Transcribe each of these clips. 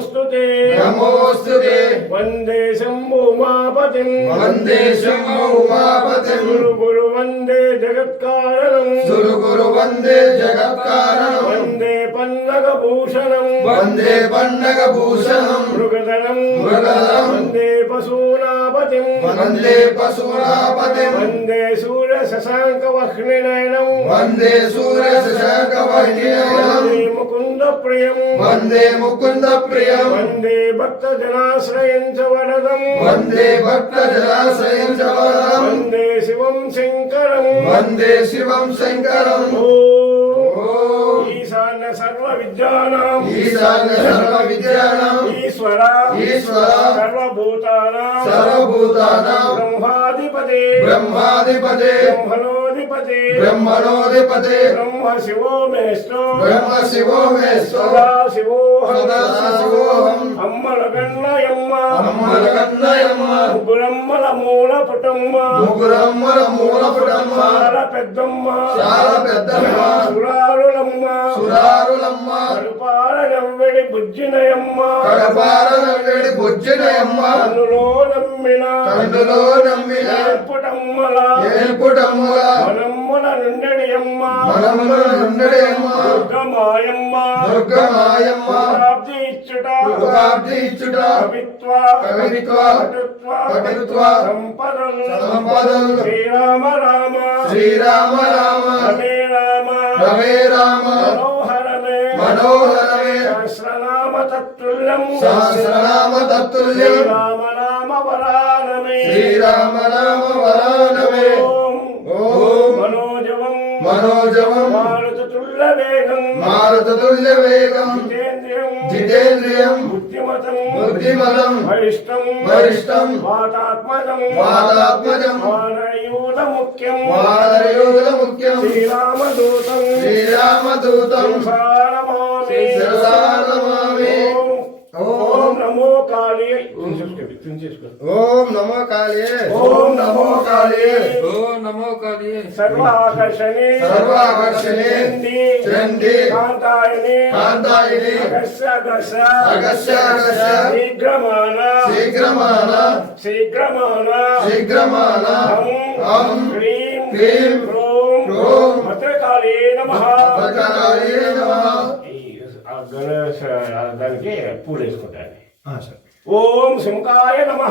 నమోస్తుతే. నమోస్తుతే. వందే శంభు ఉమాపతి వందే శంభు ఉమాపతి గురు గురు వందే జగత్కారణం. గురు గురు వందే జగత్కారణం. వందే పన్నగ భూషణం వందే పన్నగ భూషణం మృగదనం మృగదనం వందే పశూనాపతి. వందే పశూనాపతి. వందే సూర్య శశాంక వహ్నినయనం వందే సూర్య శశాంక వహ్నినయనం ముకుంద ప్రియం వందే ముకుంద ప్రియం వందే భక్త జనాశ్రయం జలాశయించవరదం వందే భక్త జలాశయించవరదం వందే శివం శంకరం. వందే శివం శంకరం. ఈశాన్య సర్వ విద్యానాం ఈశాన్య సర్వ విద్యానాం ఈశ్వర. ఈశ్వర. సర్వభూతానాం. సర్వభూతానాం. బ్రహ్మాధిపతే. బ్రహ్మాధిపతే. బ్రహ్మలో ब्रह्मणोऽधिपते ब्रह्मणोऽधिपते ब्रह्म शिवो मेष्टो ब्रह्म शिवो मे సదా శివోహం సదాశివోహం. అమ్మలగన్నయమ్మ అమ్మలగన్నయమ్మ ముగ్గురమ్మల మూల పుటమ్మ ముగ్గురమ్మల మూలపుటమ్మ చాలా పెద్దమ్మ చాలా పెద్దమ్మ సురారులమ్మ సురారులమ్మ కడుపార నవ్వెడి బుజ్జినయమ్మ కడపార నవ్వేడి బుజ్జినయమ్మ కన్నులో నమ్మిన కన్నులో నమ్మిన ఏర్పుటమ్మల ఏల్పుటమ్ముల మనమ్మల నుండెడి అమ్మ. మనముల నుండెడమ్మ దుర్గమాయమ్మ. దుర్గమాయమ్మ. ప్రాప్తి ఇచ్చుట. ఉపాధి ఇచ్చుట. కవిత్వ. కవిత్వ. పటుత్వ సంపదలు. సంపదలు. శ్రీరామ రామ. శ్రీరామ రామ. రమే రామ. రమే రామ. మనోహరమే. మనోహరమే. సహస్రనామ తత్తుల్యం సహస్రనామ తత్తుల్యం శ్రీరామ రామ వరానమే. శ్రీరామ రామ వరానమే. ఓం. ఓం. మనోజవం. మారుతతుల్య వేగం జితేంద్రియం. బుద్ధిమతం. వరిష్టం వాతాత్మజం. వాతాత్మజం. వానరయూత ముఖ్యం వానరయూత ముఖ్యం శ్రీరామదూతం. శ్రీరామదూతం. శిరసారమామి. శిరసారమామి. ఓం నమో కాళీ ఓం నమో కాళే ఓం నమో కాళీ ఓం నమో కాళీ సర్వాకర్షణి సర్వాకర్షణి చండి చండి కాంతాయని కాంతాయిని అగస్య అగస్య అగస్య అగస్య శీఘ్రమాన శీఘ్రమాన శీఘ్రమాన శీఘ్రమాన హం హ్రీం హ్రీం క్రోం క్రోం భద్రకాళీ నమః భద్రకాళీ నమః ఈ ఆ గణేశ దానికి పూలు వేసుకుంటాను ఓం శుంకాయ నమ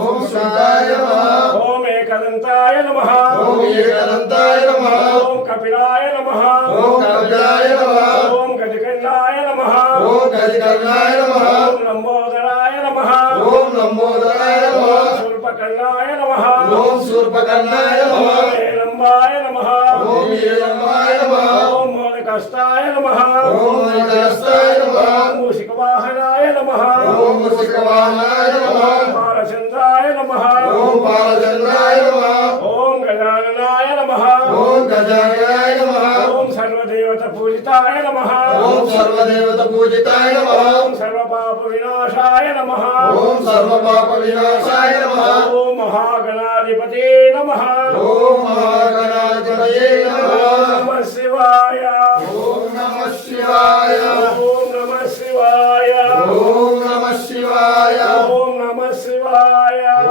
ఓం శుద్ధాయ నమః ఓం ఏకదంతాయ నమ ఓం ఏకదంతాయ నమః ఓం కపిలాయ నమ ఓం కపిలాయ నమః ఓం గజకండాయ నమ ఓం గజకర్ణాయ నమః ఓం లంబోదరాయ నమ ఓం లంబోదరాయ నమః శూర్పకర్ణాయ నమ ఓం శూర్పకర్ణాయ ఓం నమః ఏలంబాయ నమ ఓం ఏలంబాయ నమః మోదకస్తాయ నమ మూషికవాహనాయ నమ ముసికవాహనాయ నమః ఓం గజాననాయ నమ ఓం సర్వదేవత పూజితాయ నమ ఓం సర్వదేవత పూజితాయ నమః ఓం సర్వపాప వినాశాయ నమ ఓం సర్వపాప వినాశాయ నమః ఓం మహాగణాధిపతే నమ ఓం మహాగణాధిపతయే నమః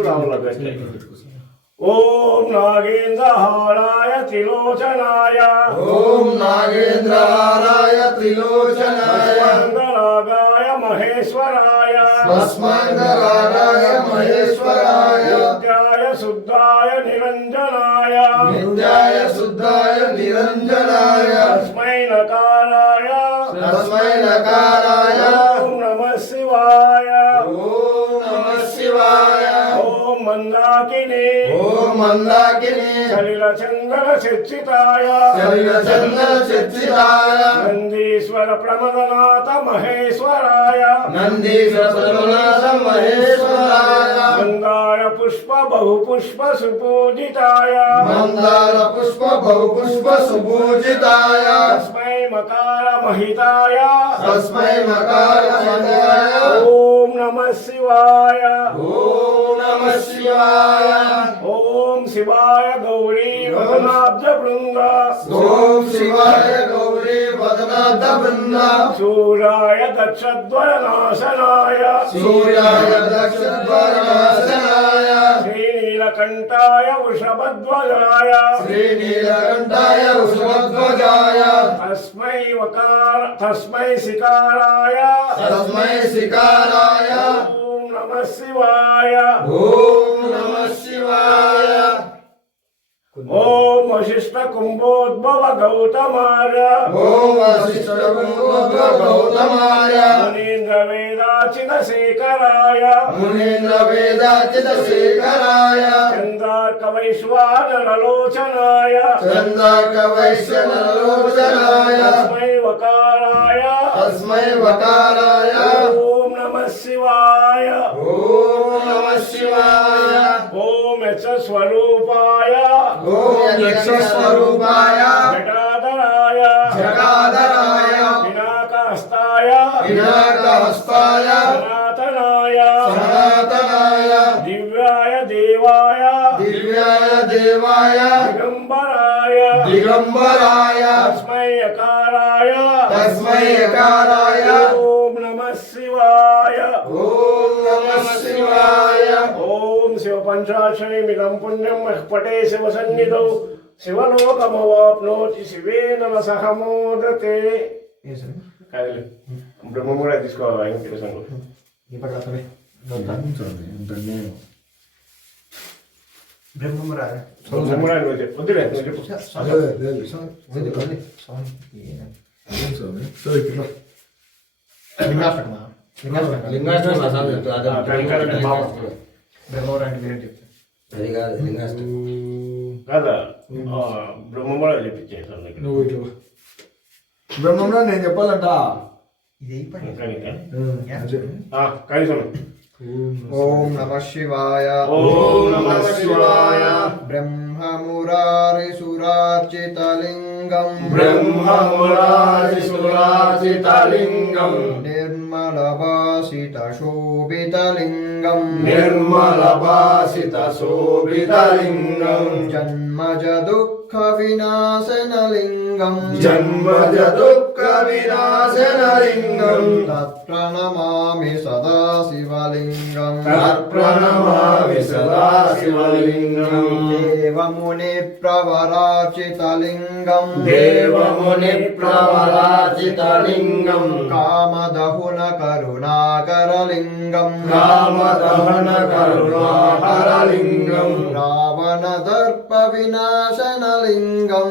వరకు పెట్టాయి ఓం నాగేంద్రహారాయ త్రిలోచనాయ. ఓం నాగేంద్రాయ త్రిలోచనాయ. మంగళాగాయ మహేశ్వరాయ. భస్మాంగరాగాయ మహేశ్వరాయ. నిత్యాయ శుద్ధాయ నిరంజనాయ. నిత్యాయ శుద్ధాయ నిరంజనాయ. తస్మై నకారాయ తస్మై నకారాయ నమ శివాయ. మందాకిని ఓం మందాకిని సలిల చందన చర్చితాయ చలిల చంద్ర చర్చితాయ నందీశ్వర ప్రమదనాథ మహేశ్వరాయ నందీశ్వరనాథ మహేశ్వరాయ మందార పుష్ప బహు పుష్ప సుపూజితాయ మందార పుష్ప బహు పుష్ప సుపూజితాయ తస్మై మకార మహితాయ తస్మై మకార మహాయ ఓం నమ శివాయ ఓం నమ శివాయ ఓం శివాయ గౌరీ వదనాబ్జ బృంద ఓం శివాయ గౌరీ వదనాథ బృంద సూరాయ దక్షద్వర నాశనాయ సూర్యాయ దక్షద్వారనాశనాయ శ్రీనీలకంఠాయ వృషభధ్వజాయ శ్రీనీలకంఠాయ వృషభధ్వజాయ తస్మై వకార తస్మై శికారాయ తస్మై శికారాయ ఓం నమ శివాయ. ఓం నమ శివాయ. ఓం వశిష్ఠ కుంభోద్భవ గౌతమార్య ఓం వశిష్ఠ గౌతమాయ. మునీంద్ర వేదాచిత శేఖరాయ. మునీంద్ర వేదాచిత శేఖరాయ. చందార్క వైశ్వానరలోచనాయ. చందాక వైశ్యనలోచనాయ తస్మై వకారాయ. తస్మై వకారాయ. ఓం శివాయ ఓం నమ శివాయ ఓం యక్ష స్వరూపాయ ఓం యక్షస్వరూపాయ జటాధరాయ జగాధరాయ వినాకహస్తాయ వినాకహస్తాయ సనాతనాయ సనాతనాయ దివ్యాయ దేవాయ దివ్యాయ దేవాయ దిగంబరాయ దిగంబరాయ తస్మై యకారాయ ఓం శివ పంచాక్షరిమిదం పుణ్యం మహ్ పటే శివ సన్నిధౌ శివలోకమవాప్నోతి శివేన సహ మోదతే కాదులే బ్రహ్మ కూడా తీసుకోవాలి వెంకటేశ్వర సంఘం బ్రహ్మ కూడా నువ్వు చెప్పు వద్దులే నువ్వు చెప్పు లింగాష్టం అసలు అది ఆ, కరెక్ట్, బాబా. అది కాదు లింగాష్టం కాదా. ఆ, బ్రహ్మ కూడా చెప్పించేస్తాను ఇక్కడ నువ్వు ఇట్లా బ్రహ్మంలో నేను చెప్పాలంట. కనీసం. ఓం నమ శివాయ. ఓం నమః శివాయ. బ్రహ్మమురారి సురార్చితలింగం. నిర్మలభాసిత शो वितलिङ्गम् निर्मलभासितशो वितलिङ्गम् जन्मजतु దుఃఖ వినాశనలింగం జన్మజ దుఃఖ వినాశనలింగం తత్ప్రణమామి సదా శివలింగం తత్ప్రణమామి సదా శివలింగం దేవముని ప్రవరాచితలింగం దేవముని ప్రవరాచితలింగం కామదహున కరుణాకరలింగం. కామదహన కరుణాహరలింగం రావణ దర్ప వినాశనలింగం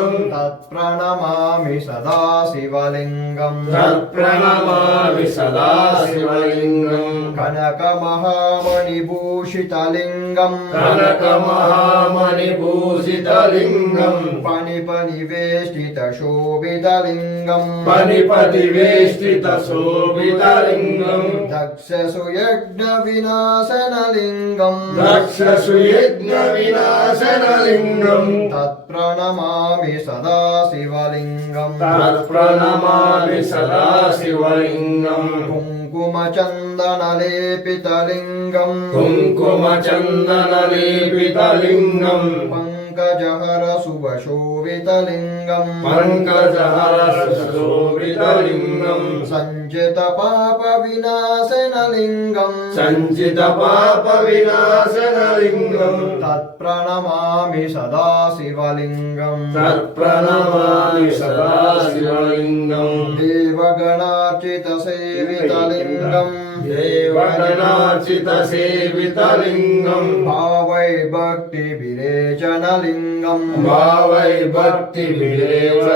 బుద్ధి వివర్ధన కారణలింగం బుద్ధి వివర్ధన కారణలింగం సిద్ధ సురాసుర వందితలింగం సిద్ధ సురాసుర వందితలింగం తత్ప్రణమామి తత్ప్రణమామి సదా శివలింగం తత్ప్రణమామి సదా శివలింగం తత్ప్రణమామి సదా पङ्कजहर सुवशोभितलिङ्गम् पङ्कजहर सुलिङ्गम् सञ्चित पापविनाशनलिङ्गम् सञ्चित पापविनाशनलिङ्गम् तत्प्रणमामि सदा सदाशिवलिङ्गम् तत् प्रणमामि सदाशिवलिङ्गम् देवगणार्जितसेवितलिङ्गम् వినాశనలింగం తత్ప్రణమామి సదా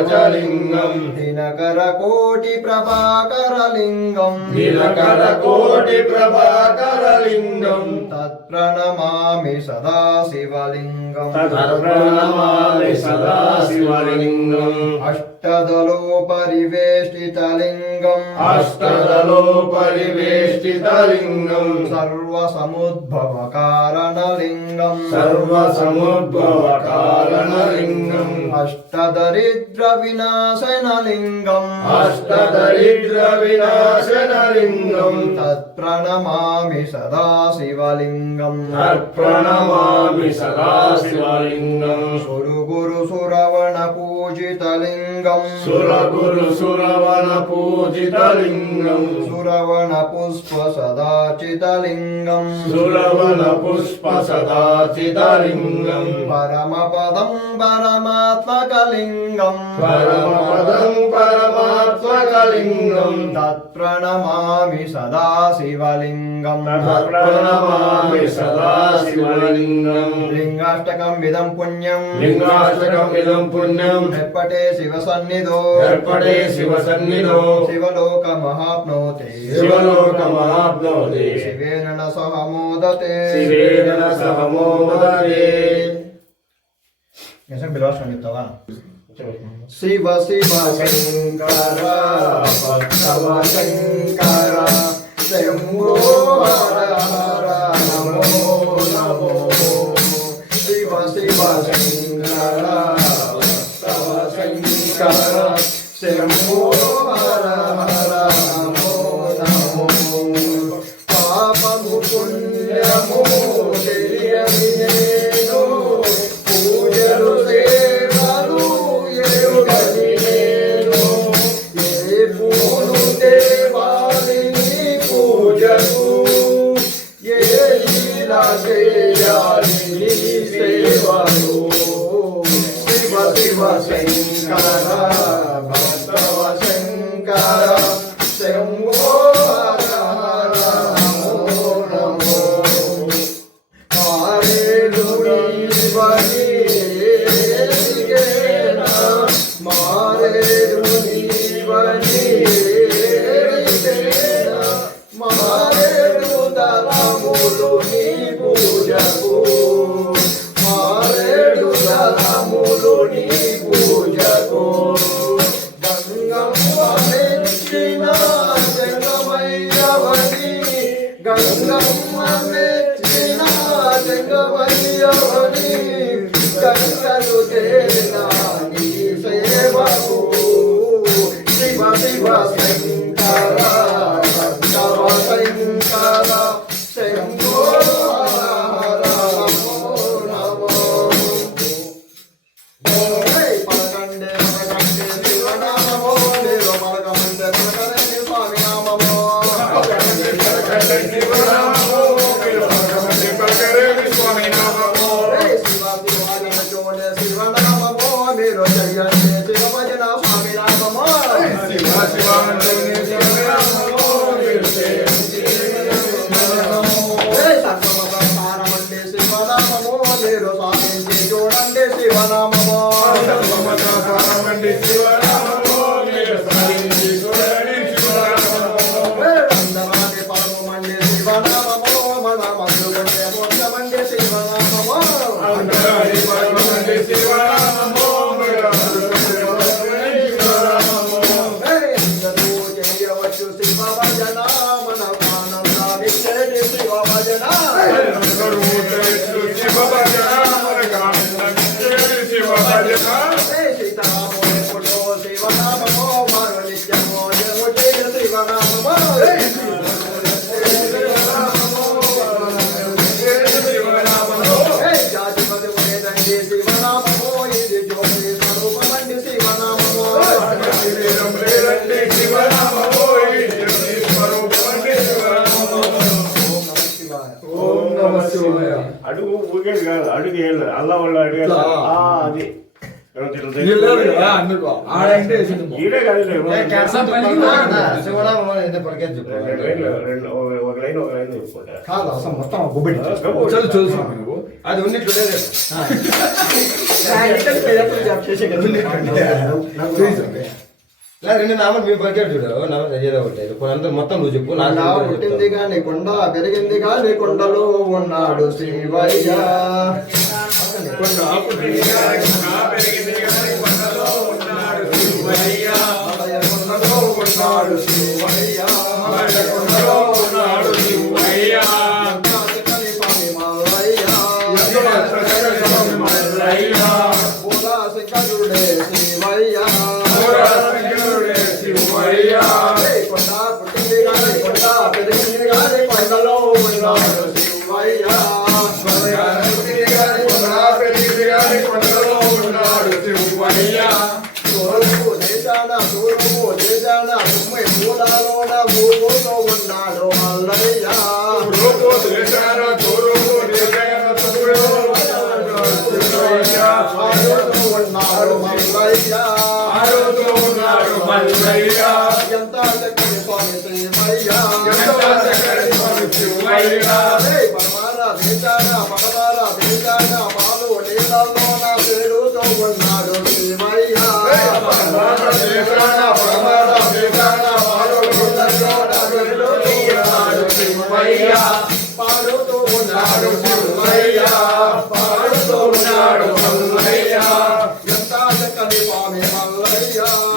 శివలింగం తత్ప్రణమామి సదా శివలింగం దేవగణార్చిత సేవితలింగం తత్ప్రణమామి సదా శివలింగం తత్ప్రణమామి సదా శివలింగం అష్టదలో పరివేష్టితలింగం అష్టదలో పరివేష్టితలింగం సర్వసముద్భవ కారణలింగం సర్వసముద్భవ కారణలింగం అష్టదరిద్ర వినాశనలింగం అష్టదరిద్ర వినాశనలింగం తత్ప్రణమామి సదా శివలింగం తత్ప్రణమామి సదా శివలింగం సురుగురు సురవణ పూజితలింగం. సురగురు సురవన పూజితలింగం. సురవణ పుష్ప సదాచితలింగం. సురవన పుష్ప సదాచితలింగం. పరమపదం పరమాత్మకలింగం. పరమపదం పరమాత్మకలింగం. తత్ప్రణమామి సదా శివలింగం తత్ప్రణమామి సదా శివలింగం. లింగాష్టకం విదం పుణ్యం. లింగాష్టకమిదం పుణ్యం. ఎప్పటే శివ సన్నిధో. ఏర్పడే శివ సన్నిధో. శివలోక మహాప్నోతే. శివలోకమాప్నోతి శివేన న సహ మోదతే. శివేన సహమోదతే శివ శివ శంకర భక్తవ శంకర శంభో హర హర నమో నమో శివ శివ శంకర శంకర శంభో శంకర ಸಲುದೇನಾ నామము మీరు సాధించి చూడండి శివనామము. శివనామ అల్లా వాళ్ళు అది రెండు నామలు మీ పరిచయం చూడు నామలు మొత్తం నువ్వు చెప్పు నా పుట్టింది కానీ కొండ పెరిగింది కానీ కొండలో ఉన్నాడు శ్రీవయ్య. ఉన్నాడు కొండ ಊರು ಉಂಡಾಡು ಮಲ್ಲಯ್ಯ ಉಂಡಾಡು ಮಲ್ಲಯ್ಯ ಮಲ್ಲಯ್ಯ ಎಂತ ಕಡೆ ಸ್ವಾಮಿ ಶ್ರೀಮಯ್ಯ ಎಂತ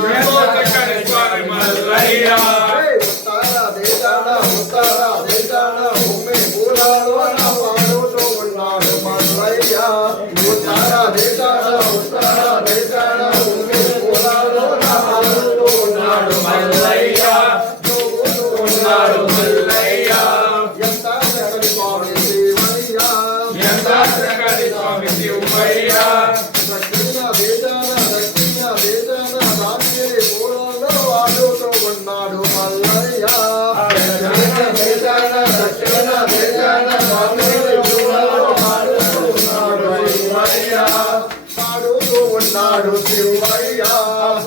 Yes, నాడు శివయ్యాడు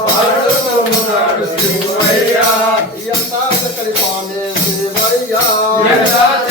శివయ్యాడు శివయ్య. యథాశకలి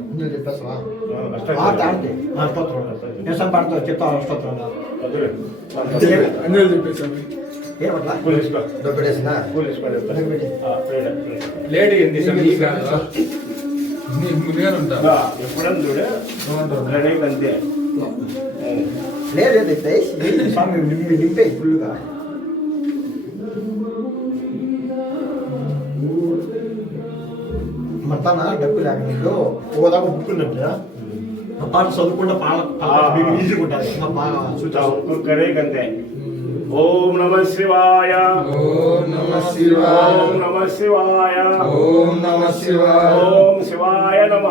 ಇಲ್ಲಿ ಪ್ಲಸ್ ಮಾತಾಡ್ತೆ ಕೆಲಸ ಮಾಡ್ತಾರೆ ಚಿಪ್ಪ ಅಷ್ಟೊತ್ರ ಏನು ಮಾಡ್ಲಾ ಡೊಬ್ಬಿಡೇಸ್ನಾ ಲೇಡಿ ಎಂದಿ ಸರ್ ಈಗ ముందుగానుంటా మొత్తాన డబ్బు లేక నీకు ఓదాకా బుక్ ఉన్నట్టు ఆ పాట చదువుకుంటే మీకు ఈజీగా ఉంటుంది. బాగా ఒక్కరే కంతే ఓం నమ శివాయ ఓం నమ శివాయ ఓం నమ శివాయ ఓం నమ శివాయ ఓం శివాయ నమ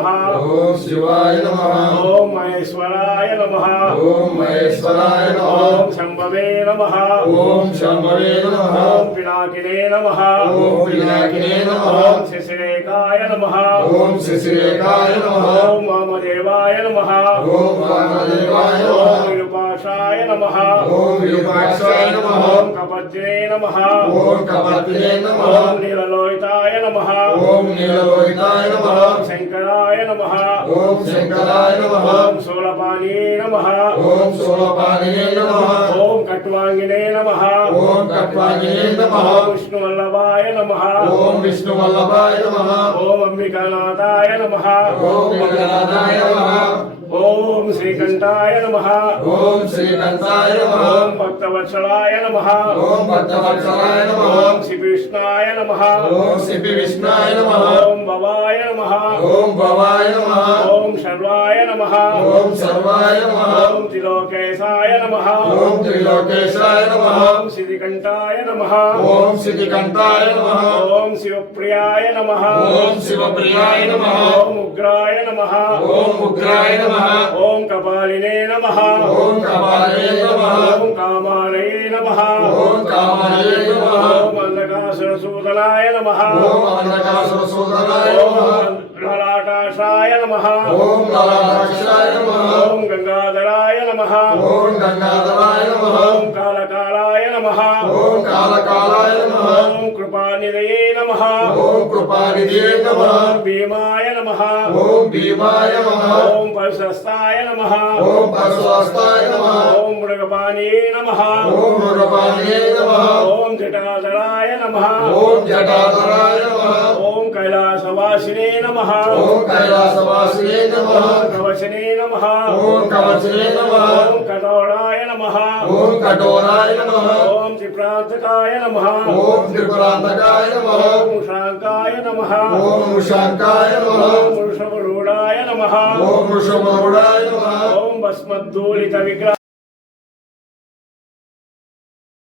ఓం శివాయ నమ ఓం మహేశ్వరాయ నమ ఓం మహేశ్వరాయ నమ ఓం శంభవే నమ ఓం శంభవే నమ ఓం పినాకినే నమ ఓం పినాకినే నమ ఓం శశిరేకాయ నమ ఓం శశిరేకాయ నమ ఓం వామదేవాయ నమ ఓం వామదేవాయ నమ విరూపాక్షాయ నమ ఓం విరూపాక్షాయ నమ ఓం కపద్రే నమ ఓం కపర్తినే నమ ఓం నీలలోహితాయ నమ ఓం నీలలోహితాయ నమ ఓం శంకరాయ నమ ఓం శంకరాయ నమ ఓం శూలపాణి నమ ఓం సోమపాణినే నమ ఓం కట్వాంగినే నమ ఓం కట్వాంగినే నమ ఓం విష్ణువల్లభాయ నమ ఓం విష్ణువల్లభాయ నమ ఓం అంబికానాథాయ నమ ఓం విఘ్ననాథాయ నమ ఓం శ్రీకంఠాయ నమ. ఓం శ్రీకంఠాయ నమ. ఓం భక్తవత్సలాయ నమ. ఓం భక్తవత్సలాయ నమ. ఓం శ్రీకృష్ణాయ నమ. ఓం విష్ణాయ నమ. ఓం భవాయ నమ. ఓం భవాయ నమ. ఓం శర్వాయ నమ ఓం సర్వాయ నమ ఓం త్రిలోకేశాయ నమ ఓం త్రిలోకేశాయ నమ ఓం శ్రీకంఠాయ నమ ఓం శితికంఠాయ నమ ఓం శివప్రియాయ నమ ఓం శివప్రియాయ నమ ఓం ఉగ్రాయ నమ ఓం ఉగ్రాయ నమ ఓం కపాలినే నమ ఓం కపాలే నమ ఓం కామాలయే నమ ఓం కామాలే నమ ఓం అంధకాసురసూదనాయ నమ ఓం అంధకాసుర సోదరాయ ఓం నమ లలాటాశాయ నమ ఓం లలాటాక్షాయ నమ ఓం గంగాధరాయ నమ ఓం గంగాధరాయ నమ ఓం కాలకాలాయ నమ ఓం కాలకాలాయ నమ ఓం కృపానిదయే నమ ఓం కృపానిధే నమ భీమాయ నమ ఓం భీమాయ నమ ఓం పరుశస్తాయ నమ ఓం పరశుహస్తాయ నమ ఓం మృగపానియే నమ ఓం మృగపాణే నమ ఓం జటాధరాయ నమ ఓం జటాధరాయ నమ కైలాసవాసినే నమ ఓం కైలాసవాసినే నమ కవచనే నమ ఓం కవచనే నమ ఓం కఠోరాయ నమ ఓం కఠోరాయ నమ ఓం త్రిప్రాంతకాయ నమ ఓం త్రిపురాంతకాయ నమ ఓం శాంకాయ నమ ఓం ముషాంకాయ నమ ఓం వృషభరూఢాయ నమ ఓం వృషభరుడాయ నమ ఓం భస్మద్దూలిత విగ్రహ